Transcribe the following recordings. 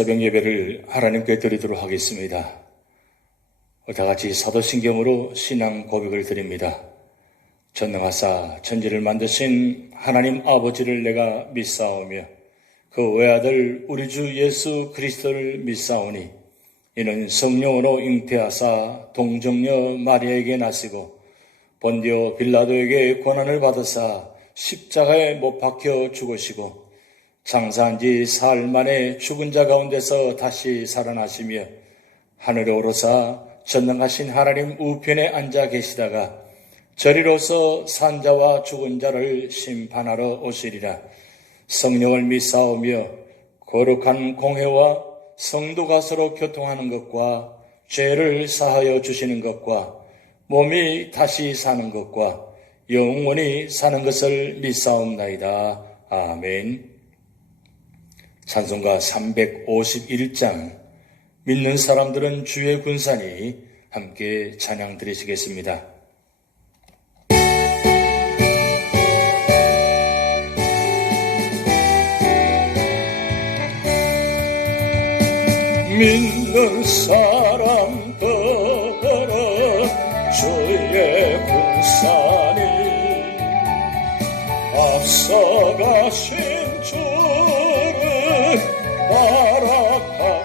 새벽 예배를 하나님께 드리도록 하겠습니다. 다 같이 사도신경으로 신앙 고백을 드립니다. 전능하사 천지를 만드신 하나님 아버지를 내가 믿사오며 그 외아들 우리 주 예수 그리스도를 믿사오니 이는 성령으로 잉태하사 동정녀 마리아에게 나시고 본디오 빌라도에게 고난을 받으사 십자가에 못 박혀 죽으시고 장사한 지 사흘 만에 죽은 자 가운데서 다시 살아나시며 하늘에 오르사 전능하신 하나님 우편에 앉아 계시다가 저리로서 산자와 죽은 자를 심판하러 오시리라. 성령을 믿사오며 거룩한 공회와 성도가 서로 교통하는 것과 죄를 사하여 주시는 것과 몸이 다시 사는 것과 영원히 사는 것을 믿사옵나이다. 아멘. 찬송가 351장 믿는 사람들은 주의 군사니 함께 찬양 드리시겠습니다. 믿는 사람들은 주의 군사니 앞서가신 주를 따라갑시다.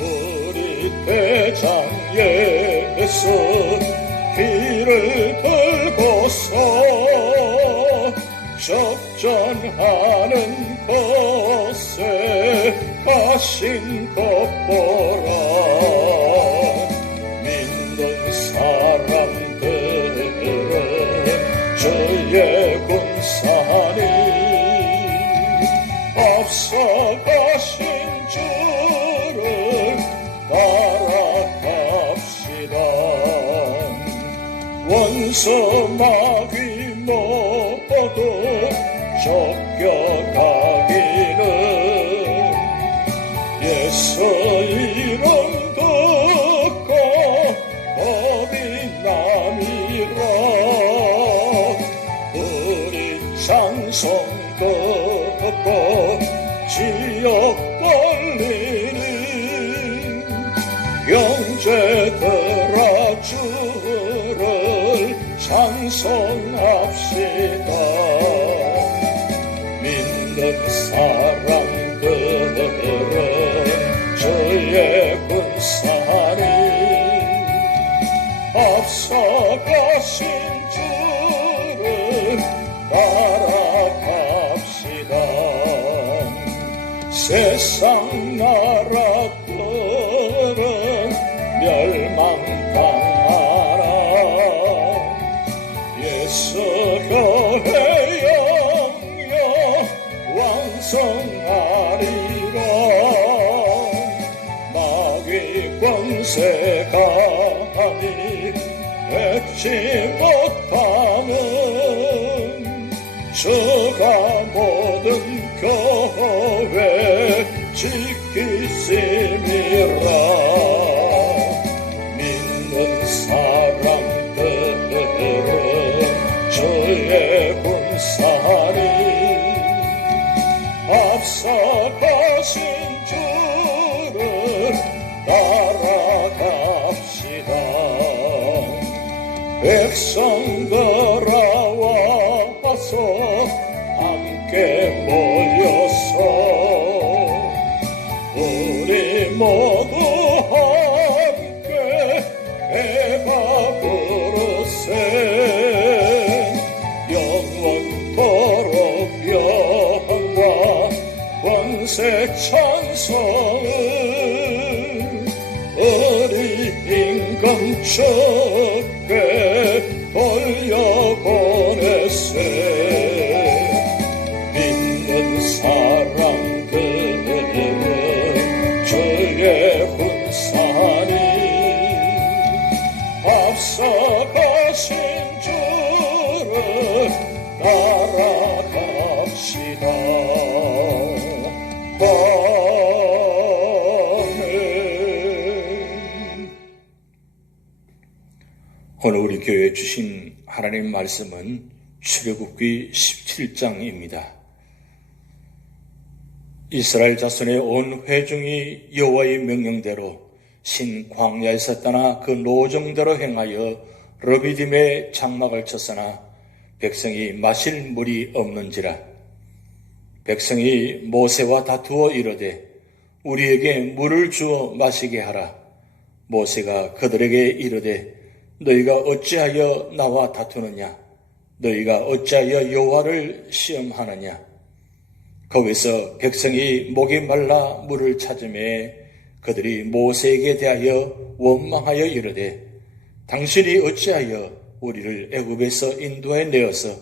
우리 대장 예수 길을 들고서 접전하는 곳에 가신 것 보라. 믿는 사람들은 주의 군사니 앞서가신 주를 따라갑시다. 원수 마귀 모두 쫓겨가기를 예수 이름 듣고 겁이 남이라. 우리 찬송 듣고 지옥 떨리는 형제들아 주를 찬송합시다. 믿는 사람들은 주의 군사니 앞서가신 주를 따라갑시다. 세상 나라들은 멸망당하라. 예수 교회 영영 왕성하리라. 마귀 권세가 감히 백지 못함은 주가 모든 교회 지키심이라. 믿는 사람들은 주의 군사니 앞서가신 주를 따라갑시다. 백성들아 와서 함께 모여서 우리 모두 함께 해가 부르세. 영원토록 영광 권세 찬송을 우리 임금 주께 올려보내세. 믿는 사람들은 주의 군사니 앞서가신 주를 따라갑시다. 오늘 우리 교회에 주신 하나님 말씀은 출애굽기 17장입니다. 이스라엘 자손의 온 회중이 여호와의 명령대로 신 광야에서 떠나 그 노정대로 행하여 르비딤의 장막을 쳤으나 백성이 마실 물이 없는지라. 백성이 모세와 다투어 이르되 우리에게 물을 주어 마시게 하라. 모세가 그들에게 이르되 너희가 어찌하여 나와 다투느냐? 너희가 어찌하여 여호와를 시험하느냐? 거기서 백성이 목이 말라 물을 찾으매 그들이 모세에게 대하여 원망하여 이르되 당신이 어찌하여 우리를 애굽에서 인도해 내어서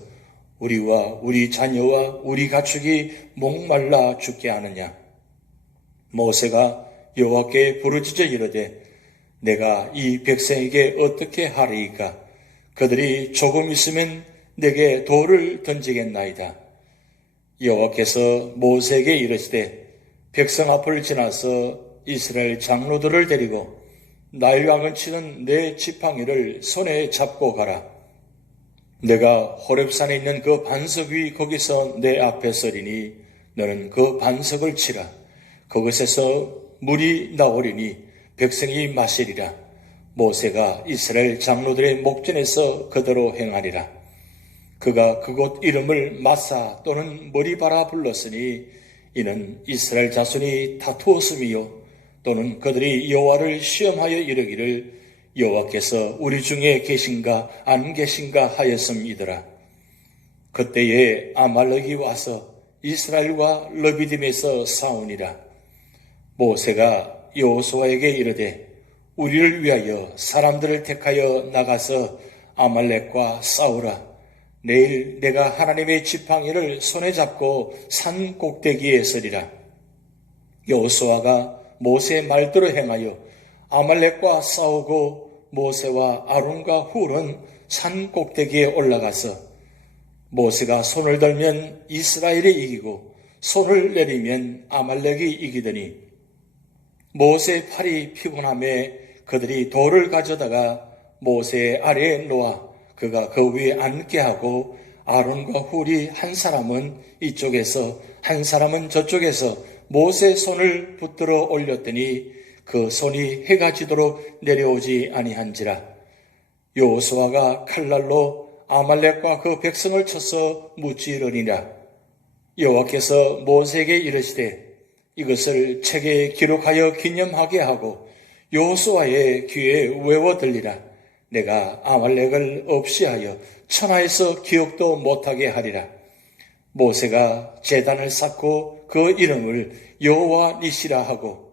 우리와 우리 자녀와 우리 가축이 목말라 죽게 하느냐? 모세가 여호와께 부르짖어 이르되 내가 이 백성에게 어떻게 하리이까? 그들이 조금 있으면 내게 돌을 던지겠나이다. 여호와께서 모세에게 이르시되 백성 앞을 지나서 이스라엘 장로들을 데리고 나일강을 치는 내 지팡이를 손에 잡고 가라. 내가 호렙산에 있는 그 반석 위 거기서 내 앞에 서리니 너는 그 반석을 치라. 그것에서 물이 나오리니 백성이 마시리라. 모세가 이스라엘 장로들의 목전에서 그대로 행하리라. 그가 그곳 이름을 마사 또는 머리바라 불렀으니 이는 이스라엘 자손이 다투었음이요 또는 그들이 여호와를 시험하여 이르기를 여호와께서 우리 중에 계신가 안 계신가 하였음이더라. 그때에 아말렉이 와서 이스라엘과 르비딤에서 싸우니라. 모세가 여호수아에게 이르되 우리를 위하여 사람들을 택하여 나가서 아말렉과 싸우라. 내일 내가 하나님의 지팡이를 손에 잡고 산 꼭대기에 서리라. 여호수아가 모세의 말대로 행하여 아말렉과 싸우고 모세와 아론과 훌은 산 꼭대기에 올라가서 모세가 손을 들면 이스라엘이 이기고 손을 내리면 아말렉이 이기더니 모세의 팔이 피곤함에 그들이 돌을 가져다가 모세의 아래에 놓아 그가 그 위에 앉게 하고 아론과 훌이 한 사람은 이쪽에서 한 사람은 저쪽에서 모세의 손을 붙들어 올렸더니 그 손이 해가 지도록 내려오지 아니한지라. 여호수아가 칼날로 아말렉과 그 백성을 쳐서 무찌르니라. 여호와께서 모세에게 이르시되 이것을 책에 기록하여 기념하게 하고 여호수아의 귀에 외워 들리라. 내가 아말렉을 없이하여 천하에서 기억도 못하게 하리라. 모세가 제단을 쌓고 그 이름을 여호와 니시라 하고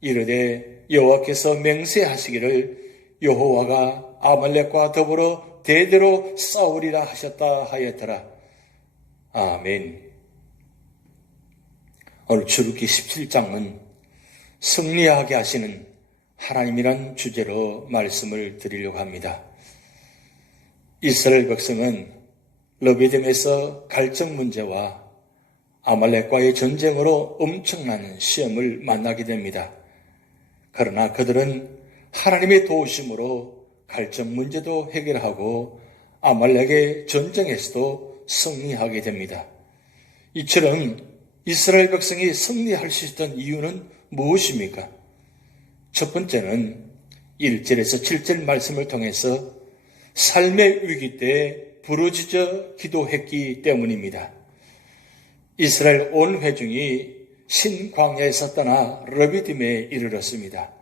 이르되 여호와께서 맹세하시기를 여호와가 아말렉과 더불어 대대로 싸우리라 하셨다 하였더라. 아멘. 오늘 출애굽기 17장은 승리하게 하시는 하나님이란 주제로 말씀을 드리려고 합니다. 이스라엘 백성은 르비딤에서 갈증 문제와 아말렉과의 전쟁으로 엄청난 시험을 만나게 됩니다. 그러나 그들은 하나님의 도우심으로 갈증 문제도 해결하고 아말렉의 전쟁에서도 승리하게 됩니다. 이처럼 이스라엘 백성이 승리할 수 있었던 이유는 무엇입니까? 첫 번째는 1절에서 7절 말씀을 통해서 삶의 위기 때 부르짖어 기도했기 때문입니다. 이스라엘 온 회중이 신광야에서 떠나 르비딤에 이르렀습니다.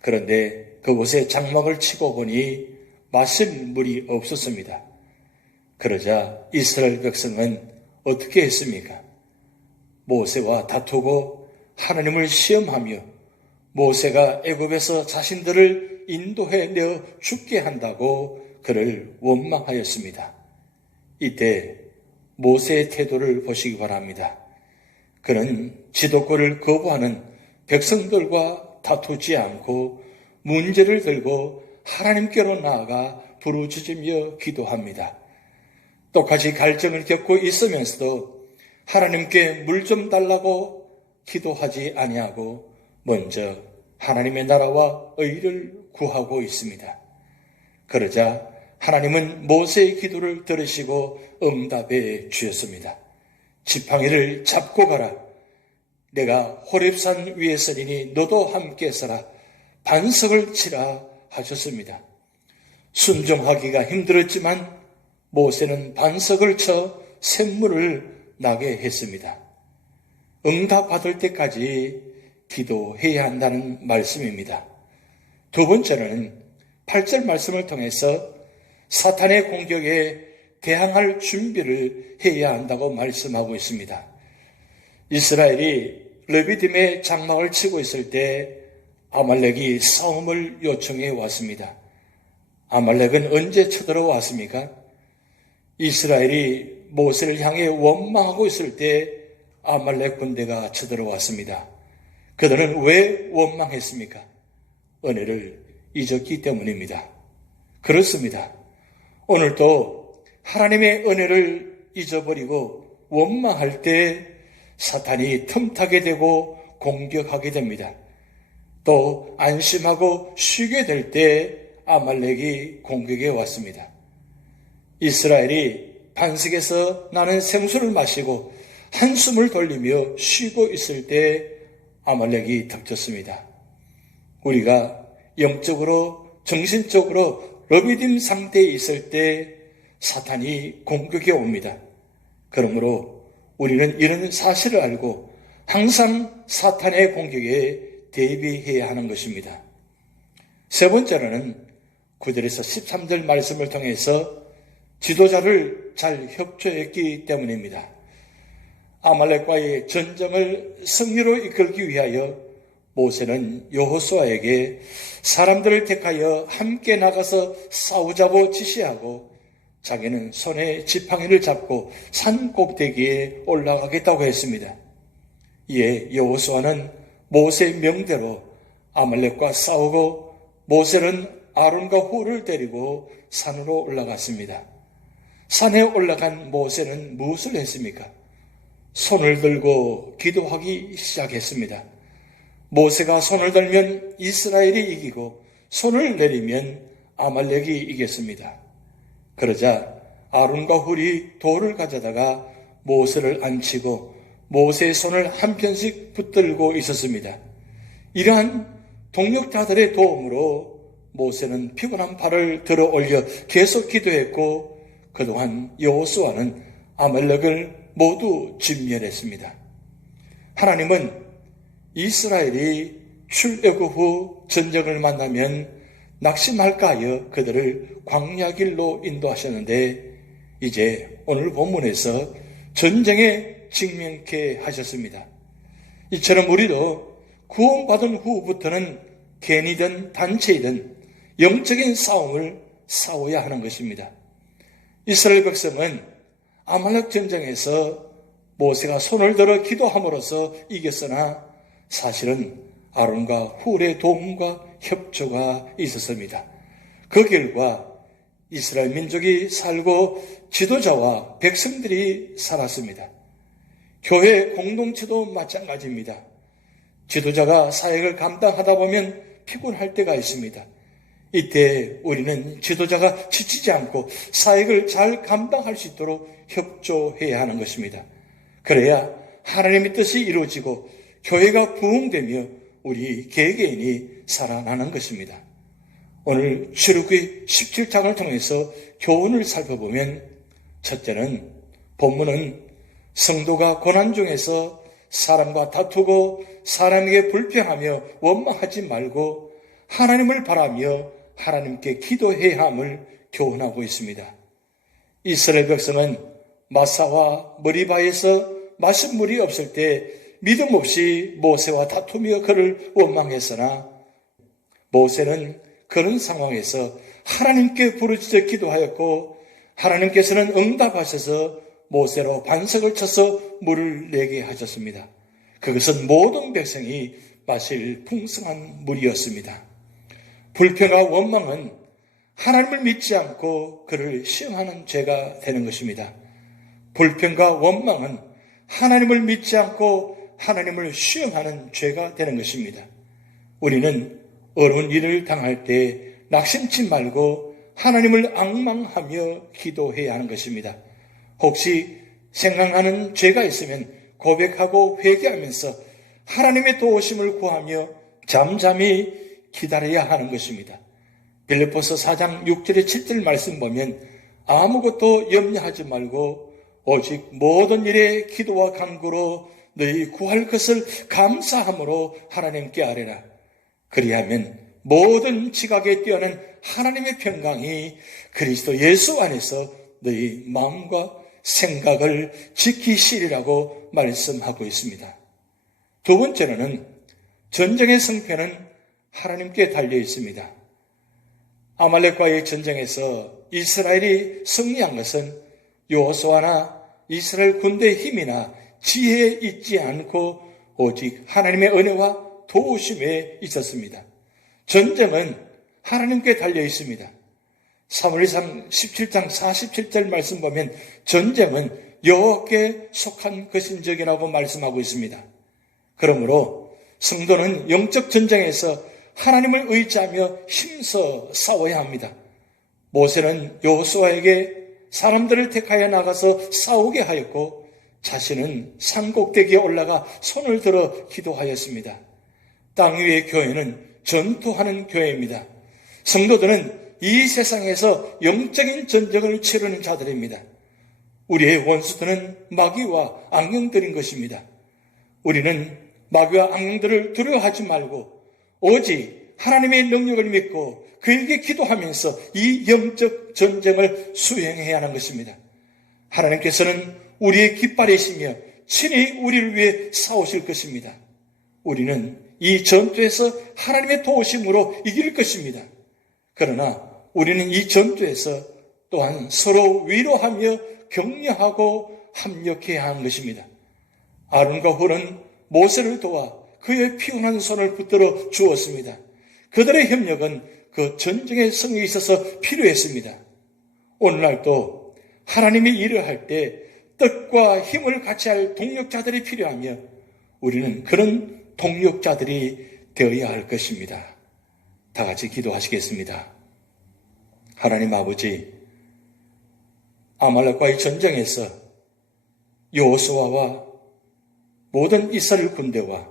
그런데 그곳에 장막을 치고 보니 마실 물이 없었습니다. 그러자 이스라엘 백성은 어떻게 했습니까? 모세와 다투고 하나님을 시험하며 모세가 애굽에서 자신들을 인도해 내어 죽게 한다고 그를 원망하였습니다. 이때 모세의 태도를 보시기 바랍니다. 그는 지도권을 거부하는 백성들과 다투지 않고 문제를 들고 하나님께로 나아가 부르짖으며 기도합니다. 똑같이 갈증을 겪고 있으면서도 하나님께 물 좀 달라고 기도하지 아니하고 먼저 하나님의 나라와 의를 구하고 있습니다. 그러자 하나님은 모세의 기도를 들으시고 응답해 주셨습니다. 지팡이를 잡고 가라. 내가 호렙산 위에 서리니 너도 함께 서라. 반석을 치라 하셨습니다. 순종하기가 힘들었지만 모세는 반석을 쳐 샘물을 나게 했습니다. 응답받을 때까지 기도해야 한다는 말씀입니다. 두 번째는 8절 말씀을 통해서 사탄의 공격에 대항할 준비를 해야 한다고 말씀하고 있습니다. 이스라엘이 르비딤의 장막을 치고 있을 때 아말렉이 싸움을 요청해 왔습니다. 아말렉은 언제 쳐들어왔습니까? 이스라엘이 모세를 향해 원망하고 있을 때 아말렉 군대가 쳐들어왔습니다. 그들은 왜 원망했습니까? 은혜를 잊었기 때문입니다. 그렇습니다. 오늘도 하나님의 은혜를 잊어버리고 원망할 때 사탄이 틈타게 되고 공격하게 됩니다. 또 안심하고 쉬게 될 때 아말렉이 공격해 왔습니다. 이스라엘이 반석에서 나는 생수를 마시고 한숨을 돌리며 쉬고 있을 때 아말렉이 덮쳤습니다. 우리가 영적으로 정신적으로 르비딤 상태에 있을 때 사탄이 공격해 옵니다. 그러므로 우리는 이런 사실을 알고 항상 사탄의 공격에 대비해야 하는 것입니다. 세 번째로는 9절에서 13절 말씀을 통해서 지도자를 잘 협조했기 때문입니다. 아말렉과의 전쟁을 승리로 이끌기 위하여 모세는 여호수아에게 사람들을 택하여 함께 나가서 싸우자고 지시하고 자기는 손에 지팡이를 잡고 산 꼭대기에 올라가겠다고 했습니다. 이에 여호수아는 모세의 명대로 아말렉과 싸우고 모세는 아론과 훌을 데리고 산으로 올라갔습니다. 산에 올라간 모세는 무엇을 했습니까? 손을 들고 기도하기 시작했습니다. 모세가 손을 들면 이스라엘이 이기고 손을 내리면 아말렉이 이겼습니다. 그러자 아론과 훌이 돌을 가져다가 모세를 앉히고 모세의 손을 한편씩 붙들고 있었습니다. 이러한 동력자들의 도움으로 모세는 피곤한 팔을 들어 올려 계속 기도했고 그동안 여호수아는 아말렉을 모두 진멸했습니다. 하나님은 이스라엘이 출애굽 후 전쟁을 만나면 낙심할까 하여 그들을 광야길로 인도하셨는데 이제 오늘 본문에서 전쟁에 직면케 하셨습니다. 이처럼 우리도 구원받은 후부터는 개인이든 단체이든 영적인 싸움을 싸워야 하는 것입니다. 이스라엘 백성은 아말렉 전쟁에서 모세가 손을 들어 기도함으로써 이겼으나 사실은 아론과 훌의 도움과 협조가 있었습니다. 그 결과 이스라엘 민족이 살고 지도자와 백성들이 살았습니다. 교회 공동체도 마찬가지입니다. 지도자가 사역을 감당하다 보면 피곤할 때가 있습니다. 이때 우리는 지도자가 지치지 않고 사역을 잘 감당할 수 있도록 협조해야 하는 것입니다. 그래야 하나님의 뜻이 이루어지고 교회가 부흥되며 우리 개개인이 살아나는 것입니다. 오늘 출애굽기 17장을 통해서 교훈을 살펴보면 첫째는 본문은 성도가 고난 중에서 사람과 다투고 사람에게 불평하며 원망하지 말고 하나님을 바라며 하나님께 기도해야 함을 교훈하고 있습니다. 이스라엘 백성은 마사와 머리바에서 마실 물이 없을 때 믿음 없이 모세와 다투며 그를 원망했으나 모세는 그런 상황에서 하나님께 부르짖어 기도하였고 하나님께서는 응답하셔서 모세로 반석을 쳐서 물을 내게 하셨습니다. 그것은 모든 백성이 마실 풍성한 물이었습니다. 불평과 원망은 하나님을 믿지 않고 그를 시험하는 죄가 되는 것입니다. 불평과 원망은 하나님을 믿지 않고 하나님을 시험하는 죄가 되는 것입니다. 우리는 어려운 일을 당할 때 낙심치 말고 하나님을 앙망하며 기도해야 하는 것입니다. 혹시 생각나는 죄가 있으면 고백하고 회개하면서 하나님의 도우심을 구하며 잠잠히 기다려야 하는 것입니다. 빌립보서 4장 6절에 7절 말씀 보면 아무것도 염려하지 말고 오직 모든 일에 기도와 간구로 너희 구할 것을 감사함으로 하나님께 아뢰라. 그리하면 모든 지각에 뛰어난 하나님의 평강이 그리스도 예수 안에서 너희 마음과 생각을 지키시리라고 말씀하고 있습니다. 두 번째로는 전쟁의 승패는 하나님께 달려 있습니다. 아말렉과의 전쟁에서 이스라엘이 승리한 것은 여호수아나 이스라엘 군대의 힘이나 지혜에 있지 않고 오직 하나님의 은혜와 도우심에 있었습니다. 전쟁은 하나님께 달려 있습니다. 사무엘상 17장 47절 말씀 보면 전쟁은 여호와께 속한 것인적이라고 말씀하고 있습니다. 그러므로 성도는 영적 전쟁에서 하나님을 의지하며 힘써 싸워야 합니다. 모세는 여호수아에게 사람들을 택하여 나가서 싸우게 하였고 자신은 산 꼭대기에 올라가 손을 들어 기도하였습니다. 땅 위의 교회는 전투하는 교회입니다. 성도들은 이 세상에서 영적인 전쟁을 치르는 자들입니다. 우리의 원수들은 마귀와 악령들인 것입니다. 우리는 마귀와 악령들을 두려워하지 말고 오직 하나님의 능력을 믿고 그에게 기도하면서 이 영적 전쟁을 수행해야 하는 것입니다. 하나님께서는 우리의 깃발이시며 친히 우리를 위해 싸우실 것입니다. 우리는 이 전투에서 하나님의 도우심으로 이길 것입니다. 그러나 우리는 이 전투에서 또한 서로 위로하며 격려하고 합력해야 하는 것입니다. 아론과 홀은 모세를 도와 그의 피곤한 손을 붙들어 주었습니다. 그들의 협력은 그 전쟁의 승리에 있어서 필요했습니다. 오늘날도 하나님이 일을 할 때 뜻과 힘을 같이 할 동력자들이 필요하며 우리는 그런 동력자들이 되어야 할 것입니다. 다 같이 기도하시겠습니다. 하나님 아버지, 아말렉과의 전쟁에서 여호수아와 모든 이스라엘 군대와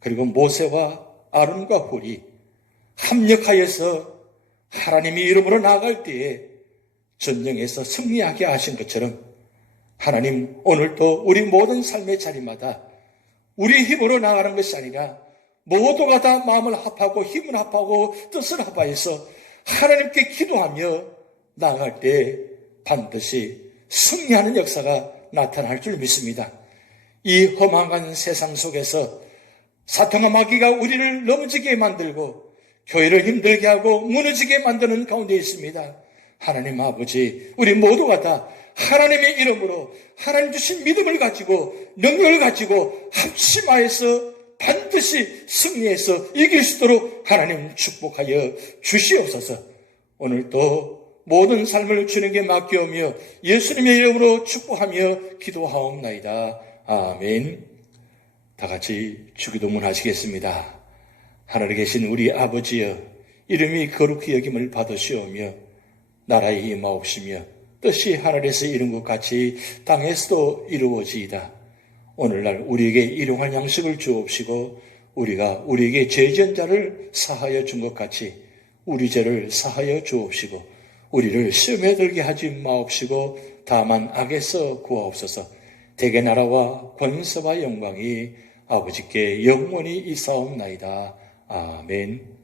그리고 모세와 아론과 홀이 합력하여서 하나님의 이름으로 나아갈 때에 전쟁에서 승리하게 하신 것처럼 하나님 오늘도 우리 모든 삶의 자리마다 우리 힘으로 나가는 것이 아니라 모두가 다 마음을 합하고 힘을 합하고 뜻을 합하여서 하나님께 기도하며 나아갈 때 반드시 승리하는 역사가 나타날 줄 믿습니다. 이 험악한 세상 속에서 사탄과 마귀가 우리를 넘어지게 만들고 교회를 힘들게 하고 무너지게 만드는 가운데 있습니다. 하나님 아버지, 우리 모두가 다 하나님의 이름으로 하나님 주신 믿음을 가지고 능력을 가지고 합심하여서 반드시 승리해서 이길 수 있도록 하나님 축복하여 주시옵소서. 오늘도 모든 삶을 주님께 맡겨오며 예수님의 이름으로 축복하며 기도하옵나이다. 아멘. 다 같이 주기도문 하시겠습니다. 하늘에 계신 우리 아버지여, 이름이 거룩히 여김을 받으시오며 나라에 임하옵시며 뜻이 하늘에서 이룬 것 같이 땅에서도 이루어지이다. 오늘날 우리에게 일용할 양식을 주옵시고 우리가 우리에게 죄지은 자를 사하여 준 것 같이 우리 죄를 사하여 주옵시고 우리를 시험에 들게 하지 마옵시고 다만 악에서 구하옵소서. 대개 나라와 권세와 영광이 아버지께 영원히 있사옵나이다. 아멘.